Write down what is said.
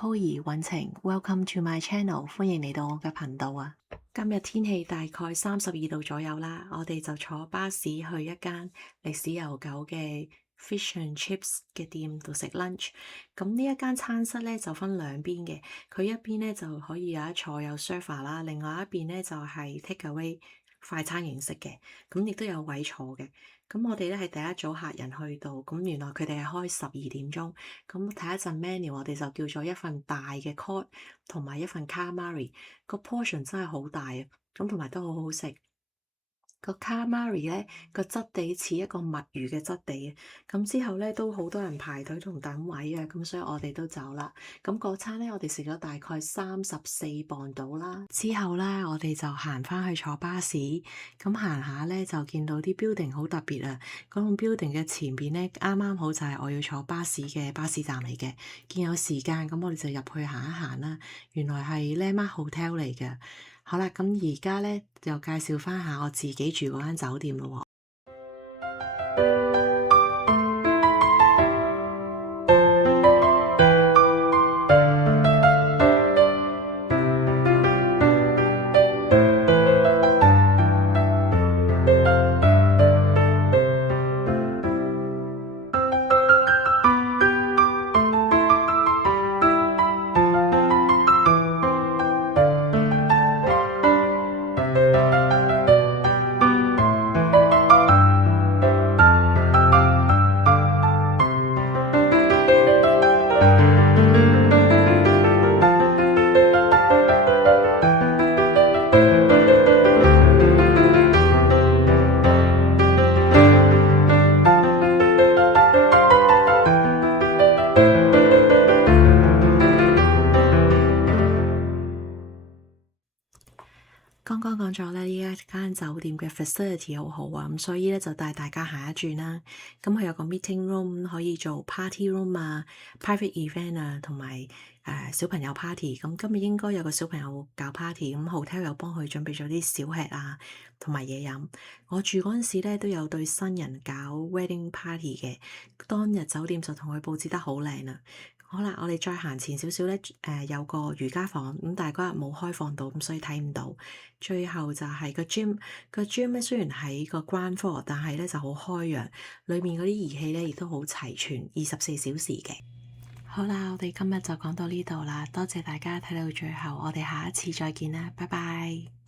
Chloe 運程，Welcome to my channel，歡迎嚟到我嘅頻道啊！今日天氣大概32度左右啦，我哋就坐巴士去一間歷史悠久嘅 Fish and Chips 嘅店度食 lunch。咁呢一間餐室咧就分兩邊嘅，佢一邊咧就可以有一坐有 server 啦，另外一邊咧就係 take away 快餐形式嘅，咁亦都有位坐嘅。咁我哋咧係第一組客人去到，咁原來佢哋係開12點鐘，咁睇一陣 menu，我哋就叫咗一份大嘅 cod 同埋一份 calamari，個 portion 真係好大啊，咁同埋都好好食。個 calamari 咧個質地似一個墨魚嘅質地，咁之後咧都好多人排隊同等位啊，咁所以我哋都走啦。咁嗰餐咧我哋食咗大概34磅到啦。之後咧我哋就行翻去坐巴士，咁行下咧就見到啲 building 好特別啊。嗰棟 building 嘅前邊咧啱啱好就係我要坐巴士嘅巴士站嚟嘅。見有時間咁我哋就入去行一行啦。原來係 Landmark Hotel 嚟嘅。好啦，咁而家咧就介紹翻下我自己住嗰間酒店咯喎。剛剛講咗咧，呢一間酒店嘅 facility 好好啊，咁所以咧就帶大家行一轉啦。咁佢有個 meeting room 可以做 party room 啊、private event 啊，同埋小朋友 party。咁今日應該有個小朋友搞 party，咁 hotel 又幫佢準備咗啲小吃啊，同埋嘢飲。我住嗰陣時咧都有對新人搞 wedding party 嘅，當日酒店就同佢佈置得好靚啊。好啦，我哋再行前少少咧，有個瑜伽房，咁但係嗰日冇開放到，咁所以睇唔到。最後就係個 gym 咧，雖然喺個 ground floor，但係咧就好開揚，裏面嗰啲儀器咧亦都好齊全，24小時嘅。好啦，我哋今日就講到呢度啦，多謝大家睇到最後，我哋下一次再見啦，拜拜。